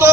2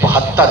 72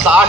60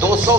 200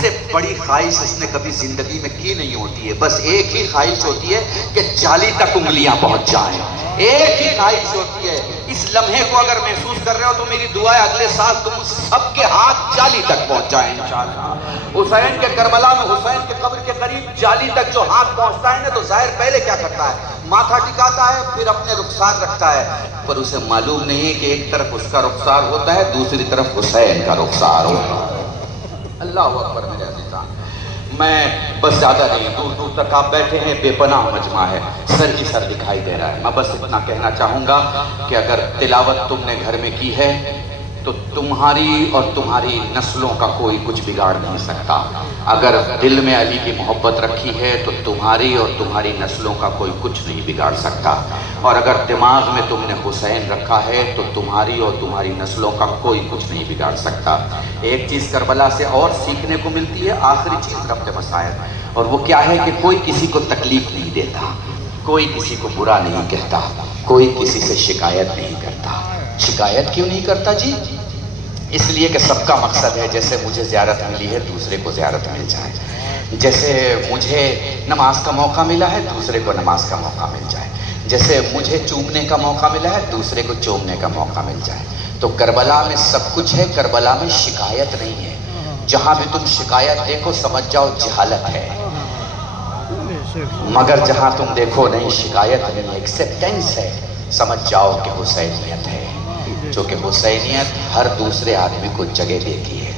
سے بڑی خواہش اس نے کبھی زندگی میں کی نہیں ہوتی ہے. بس ایک ہی خواہش ہوتی ہے کہ جالی تک انگلیاں پہنچ جائیں. ایک ہی خواہش ہوتی ہے. اس لمحے کو اگر محسوس کر رہے ہو تو میری دعا ہے اگلے سال تم سب کے ہاتھ جالی تک پہنچ جائیں انشاءاللہ. حسین کے کربلا میں حسین کے قبر کے قریب جالی تک جو ہاتھ پہنچتا ہے نا تو ظاہر پہلے کیا کرتا ہے؟ ماتھا ٹکاتا ہے، پھر اپنے رخسار رکھتا ہے. پر اسے معلوم نہیں ہے کہ ایک طرف اس کا رخسار ہوتا ہے، دوسری طرف حسین کا رخسار ہوتا ہے. اللہ اکبر میرے عزیزان. میں بس زیادہ نہیں، دور دور تک آپ بیٹھے ہیں، بے پناہ مجمع ہے، سر ہی سر دکھائی دے رہا ہے. میں بس اتنا کہنا چاہوں گا کہ اگر تلاوت تم نے گھر میں کی ہے تو تمہاری اور تمہاری نسلوں کا کوئی کچھ بگاڑ نہیں سکتا. اگر دل میں علی کی محبت رکھی ہے تو تمہاری اور تمہاری نسلوں کا کوئی کچھ نہیں بگاڑ سکتا. اور اگر دماغ میں تم نے حسین رکھا ہے تو تمہاری اور تمہاری نسلوں کا کوئی کچھ نہیں بگاڑ سکتا. ایک چیز کربلا سے اور سیکھنے کو ملتی ہے، آخری چیز ربط مسائل، اور وہ کیا ہے کہ کوئی کسی کو تکلیف نہیں دیتا، کوئی کسی کو برا نہیں کہتا، کوئی کسی سے شکایت نہیں کرتا. شکایت کیوں نہیں کرتا جی؟ اس لیے کہ سب کا مقصد ہے جیسے مجھے زیارت ملی ہے دوسرے کو زیارت مل جائے، جیسے مجھے نماز کا موقع ملا ہے دوسرے کو نماز کا موقع مل جائے، جیسے مجھے چومنے کا موقع ملا ہے دوسرے کو چومنے کا موقع مل جائے. تو کربلا میں سب کچھ ہے، کربلا میں شکایت نہیں ہے. جہاں بھی تم شکایت دیکھو سمجھ جاؤ جہالت ہے، مگر جہاں تم دیکھو نہیں شکایت نہیں، ایکسیپٹنس ہے، سمجھ جاؤ کہ حسینیت ہے. جو کہ حسینیت ہر دوسرے آدمی کو جگہ دیتی ہے.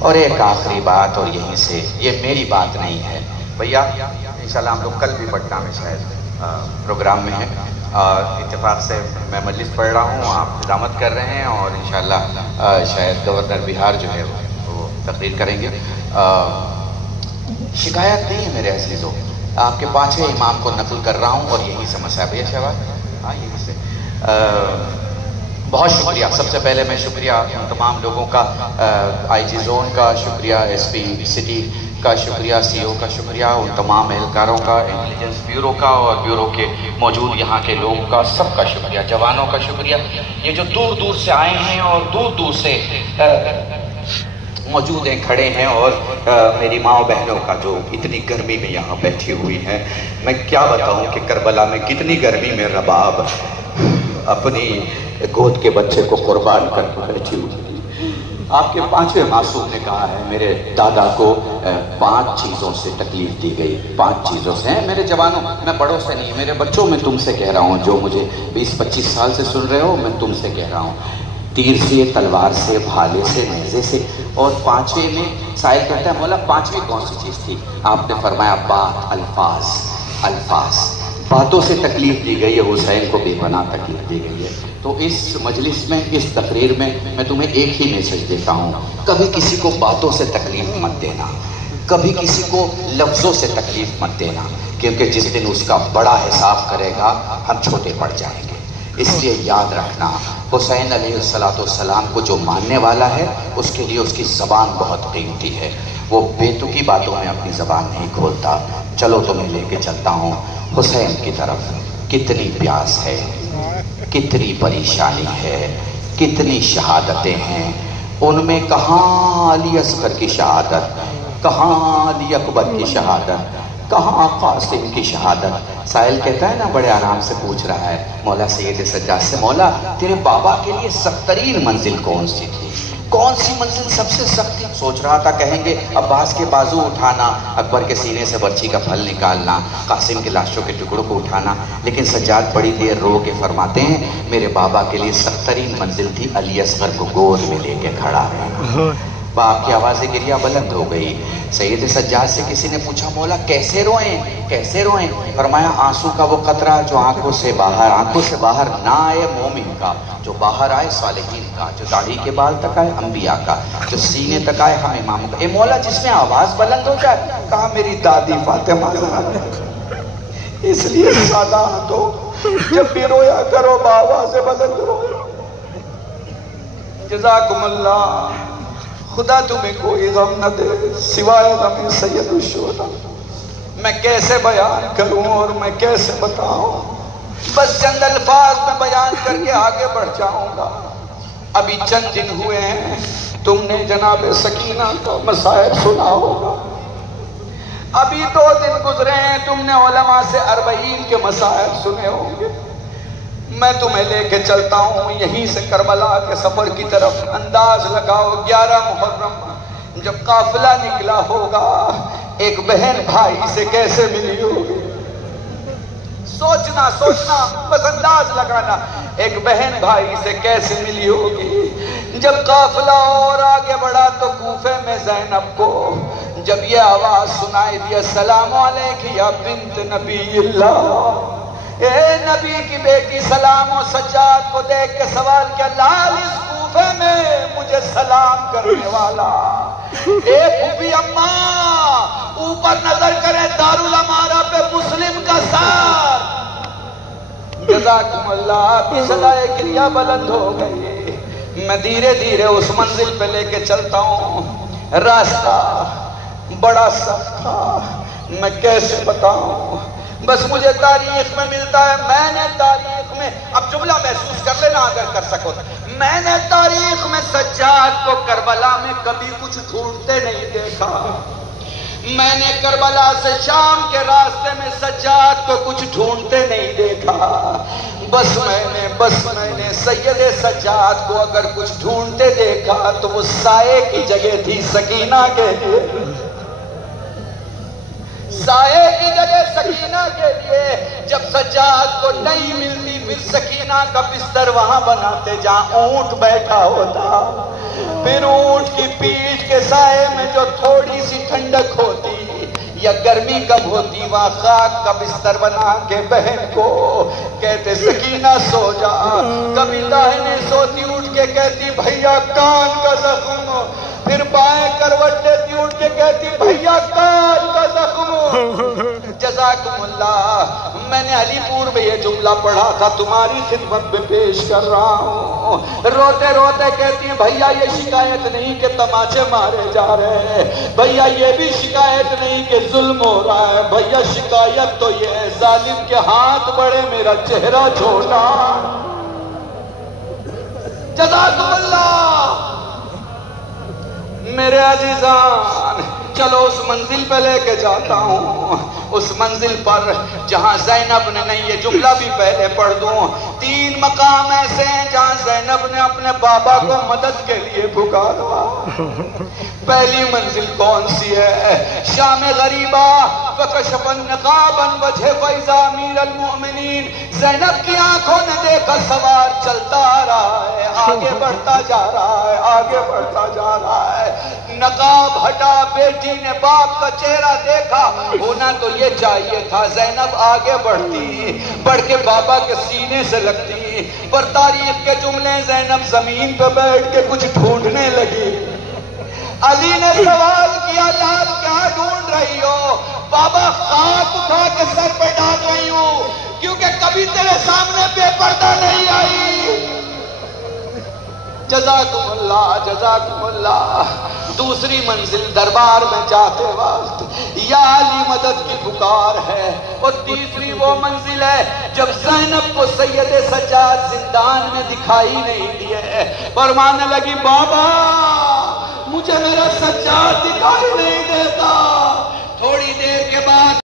اور ایک آخری بات، اور یہیں سے یہ میری بات نہیں ہے بھیا، انشاءاللہ ہم لوگ کل بھی پٹنہ میں شاید پروگرام میں ہیں، اتفاق سے میں مجلس پڑھ رہا ہوں، آپ خدمت کر رہے ہیں، اور انشاءاللہ شاید گورنر بہار جو ہے وہ تقریر کریں گے. شکایت نہیں ہے میرے عزیزوں، آپ کے پانچویں امام کو نقل کر رہا ہوں اور یہیں سے مسئلہ بھیا شہباز، ہاں یہیں سے. بہت شکریہ. سب سے پہلے میں شکریہ تمام لوگوں کا، آئی جی زون کا شکریہ، ایس پی سٹی کا شکریہ، سی او کا شکریہ، ان تمام اہلکاروں کا، انٹیلیجنس بیورو کا اور بیورو کے موجود یہاں کے لوگوں کا، سب کا شکریہ، جوانوں کا شکریہ. یہ جو دور دور سے آئے ہیں اور دور دور سے موجود ہیں، کھڑے ہیں، اور میری ماں بہنوں کا جو اتنی گرمی میں یہاں بیٹھی ہوئی ہیں. میں کیا بتاؤں کہ کربلا میں کتنی گرمی میں رباب اپنی گود کے بچے کو قربان کر کے بیٹھی ہوئی. آپ کے پانچویں معصوم نے کہا ہے میرے دادا کو 5 چیزوں سے تکلیف دی گئی. 5 چیزوں سے ہیں میرے جوانوں، میں بڑوں سے نہیں، میرے بچوں میں تم سے کہہ رہا ہوں، جو مجھے 20-25 سال سے سن رہے ہو، میں تم سے کہہ رہا ہوں. تیر سے، تلوار سے، بھالے سے، نیزے سے. اور 5ویں میں سائل کہتا ہے مولا 5ویں کون سی چیز تھی؟ آپ نے فرمایا بات، الفاظ. باتوں سے تکلیف دی گئی ہے، حسین کو بے پناہ تکلیف دی گئی ہے. تو اس مجلس میں، اس تقریر میں تمہیں ایک ہی میسج دیتا ہوں، کبھی کسی کو باتوں سے تکلیف مت دینا، کبھی کسی کو لفظوں سے تکلیف مت دینا، کیونکہ جس دن اس کا بڑا حساب کرے گا ہم چھوٹے پڑ جائیں گے. اس لیے یاد رکھنا، حسین علیہ السلام کو جو ماننے والا ہے اس کے لیے اس کی زبان بہت قیمتی ہے. وہ بیتکی باتوں میں اپنی زبان نہیں کھولتا. چلو تمہیں لے کے چلتا ہوں حسین کی طرف. کتنی پیاس ہے، کتنی پریشانی ہے، کتنی شہادتیں ہیں. ان میں کہاں علی اصغر کی شہادت، کہاں علی اکبر کی شہادت، کہاں قاسم کی شہادت. سائل کہتا ہے نا، بڑے آرام سے پوچھ رہا ہے مولا سید سجاد سے، مولا تیرے بابا کے لیے سخت ترین منزل کون سی تھی؟ کون سی منزل سب سے سخت تھی؟ سوچ رہا تھا کہیں گے عباس کے بازو اٹھانا، اکبر کے سینے سے برچی کا پھل نکالنا، قاسم کے لاشوں کے ٹکڑوں کو اٹھانا. لیکن سجاد بڑی دیر رو کے فرماتے ہیں میرے بابا کے لیے سخت ترین منزل تھی علی اصغر کو گود میں لے کے کھڑا رہنا. باپ کی آوازیں گریہ بلند ہو گئی. سید سجاد سے کسی نے پوچھا مولا کیسے روئیں، کیسے روئیں؟ فرمایا آنسو کا وہ قطرہ جو آنکھوں سے باہر نہ آئے مومن کا، جو باہر آئے صالحین کا، جو داڑھی کے بال تک آئے انبیاء کا، جو سینے تک آئے ہم امام کا. اے مولا جس میں آواز بلند ہو جائے، کہا میری دادی فاطمہ. اس لیے سادہ ہاتھوں جب بھی رویا کرو بآواز بلند رو. جزاکم اللہ. خدا تمہیں کوئی غم نہ دے سوائے غم سید الشہداء. میں کیسے بیان کروں اور میں کیسے بتاؤں؟ بس چند الفاظ میں بیان کر کے آگے بڑھ جاؤں گا. ابھی چند دن ہوئے ہیں تم نے جناب سکینہ کا مسائل سنا ہوگا، ابھی 2 دن گزرے ہیں، تم نے علماء سے 40 کے مسائل سنے ہوں گے۔ میں تمہیں لے کے چلتا ہوں یہیں سے کربلا کے سفر کی طرف۔ انداز لگاؤ 11 محرم جب قافلہ نکلا ہوگا، ایک بہن بھائی سے کیسے ملی ہوگی، سوچنا بس انداز لگانا، ایک بہن بھائی سے کیسے ملی ہوگی۔ جب قافلہ اور آگے بڑھا تو کوفے میں زینب کو جب یہ آواز سنائی دی، السلام علیکم یا بنت نبی اللہ، اے نبی کی بیٹی، سلام و سجاد کو دیکھ کے سوال کیا، لال اس کوفے میں مجھے سلام کرنے والا، اے پھوپھی اماں اوپر نظر کریں دارالامارہ پہ مسلم کا سار، جزاکم اللہ کی صدائے گریہ بلند ہو گئی۔ میں دھیرے دھیرے اس منزل پہ لے کے چلتا ہوں، راستہ بڑا سخت تھا، میں کیسے بتاؤں، بس مجھے تاریخ میں ملتا ہے، میں نے تاریخ میں، اب جملہ محسوس کر لینا اگر کر سکو، میں نے تاریخ میں سجاد کو کربلا میں کبھی کچھ ڈھونڈتے نہیں دیکھا، میں نے کربلا سے شام کے راستے میں سجاد کو کچھ ڈھونڈتے نہیں دیکھا، بس میں نے سید سجاد کو اگر کچھ ڈھونڈتے دیکھا تو وہ سائے کی جگہ تھی سکینہ کے لیے، سائے کی جگہ سکینہ کے لیے۔ جب سجاد کو نہیں ملتی پھر سکینہ کا بستر وہاں بناتے جہاں اونٹ بیٹھا ہوتا، پھر اونٹ کی پیٹھ کے سائے میں جو تھوڑی سی ٹھنڈک ہوتی یا گرمی کم ہوتی، وہاں خاک کا بستر بنا کے بہن کو کہتے سکینہ سو جا، کبھی داہنے سوتی اٹھ کے کہتی بھیا کان کا زخم، پھر بائیں کروٹ دیتی اٹھ کے کہتی بھیا کان کا زخم۔ جزاکم اللہ، میں نے علی پور میں یہ جملہ پڑھا تھا، تمہاری خدمت میں پیش کر رہا ہوں۔ روتے روتے کہتی ہیں بھیا یہ شکایت نہیں کہ تماچے مارے جا رہے ہیں، بھیا یہ بھی شکایت نہیں کہ ظلم ہو رہا ہے، بھیا شکایت تو یہ ہے ظالم کے ہاتھ بڑے میرا چہرہ چھوٹا۔ جزاکم اللہ میرے عزیزان، چلو اس منزل پہ لے کے جاتا ہوں، اس منزل پر جہاں زینب نے، نہیں یہ جملہ بھی پہلے پڑھ دوں، 3 مقام ایسے ہیں جہاں زینب نے اپنے بابا کو مدد کے لیے پکارا۔ پہلی منزل کون سی ہے؟ شام غریبہ فکشف النقاب عن وجہ فیضا امیر المؤمنین، زینب کی آنکھوں نے دیکھا سوار چلتا آ رہا ہے، آگے بڑھتا جا رہا ہے، آگے بڑھتا جا رہا ہے، نقاب ہٹا، بیٹی نے باپ کا چہرہ دیکھا، ہونا تو یہ چاہیے تھا زینب آگے بڑھتی، بڑھ کے بابا کے سینے سے لگتی، پر تاریخ کے جملے زینب زمین پہ بیٹھ کے کچھ ڈھونڈنے لگی۔ علی نے سوال کیا لال کیا ڈھونڈ رہی ہو؟ بابا خاک اٹھا کے سر پہ ڈال رہی ہوں کیونکہ کبھی تیرے سامنے بے پردہ نہیں آئی۔ جزاکم اللہ، جزاکم اللہ۔ دوسری منزل دربار میں جاتے وقت یا علی مدد کی پکار ہے، اور تیسری وہ منزل ہے جب زینب کو سید سجاد زندان میں دکھائی نہیں دیے، فرمانے لگی بابا مجھے میرا سجاد دکھائی نہیں دیتا۔ تھوڑی دیر کے بعد